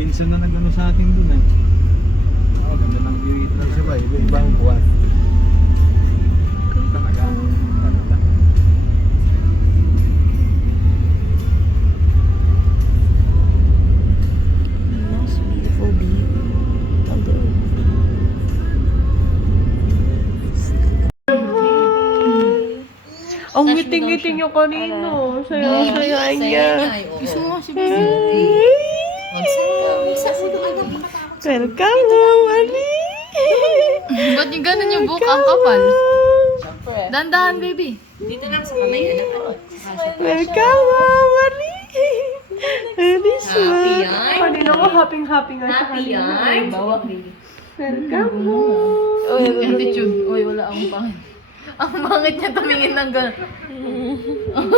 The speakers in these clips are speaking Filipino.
Minsan na nag-ano sa atin dun eh. Oo, ganda ng view ito. Isa ba? Ibang buwan. Talaga. Talaga. Most beautiful view. Hello. Ang ngiting-ngiting niyo kanino. Saya-saya niya. Gusto mo si baby. Welcome home, Ali. Ba't yung ganun yung buhok ang kapal? Dandahan, baby. Dito lang sa kamay, anak. Welcome home, Ali. This Happy one. yan. Kanina ko happy-happy nga siya Happy kanina. yan. Bawa, baby. Welcome home. Attitude. Uy, wala akong pangit. Ang pangit niya tumingin ng gano'n. Opo.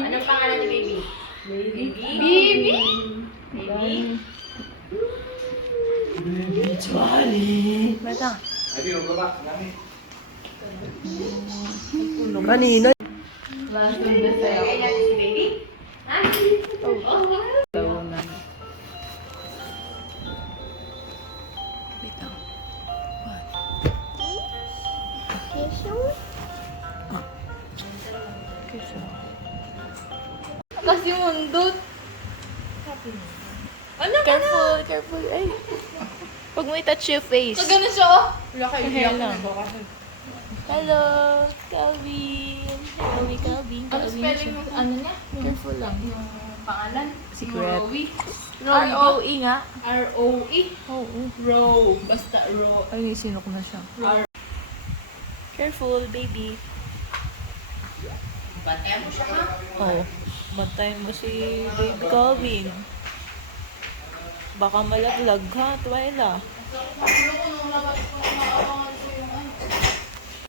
Anong pangalan ni baby? Baby? Baby? Baby? Bata. Ay, yung baba. Nami. Kanina. Last one na sa'yo. Kaya natin si baby? Ha? Wait lang. Kasi mundot. Careful, careful. Ay. Pag mo i-touch your face. So, ganun siya, oh. Hair lang. Hello, Calvin. Calvin, Calvin, Ano Calvin. spelling ng ano niya? Careful lang. Yung pangalan? Secret. Rowie. R-O-E nga. R-O-E. Oo. Row. Basta row. Ay, sinok na siya. Careful, baby. Bantay mo siya, ha? Oh, bantayan mo si baby Calvin. Baka malaglag ha, Twyla.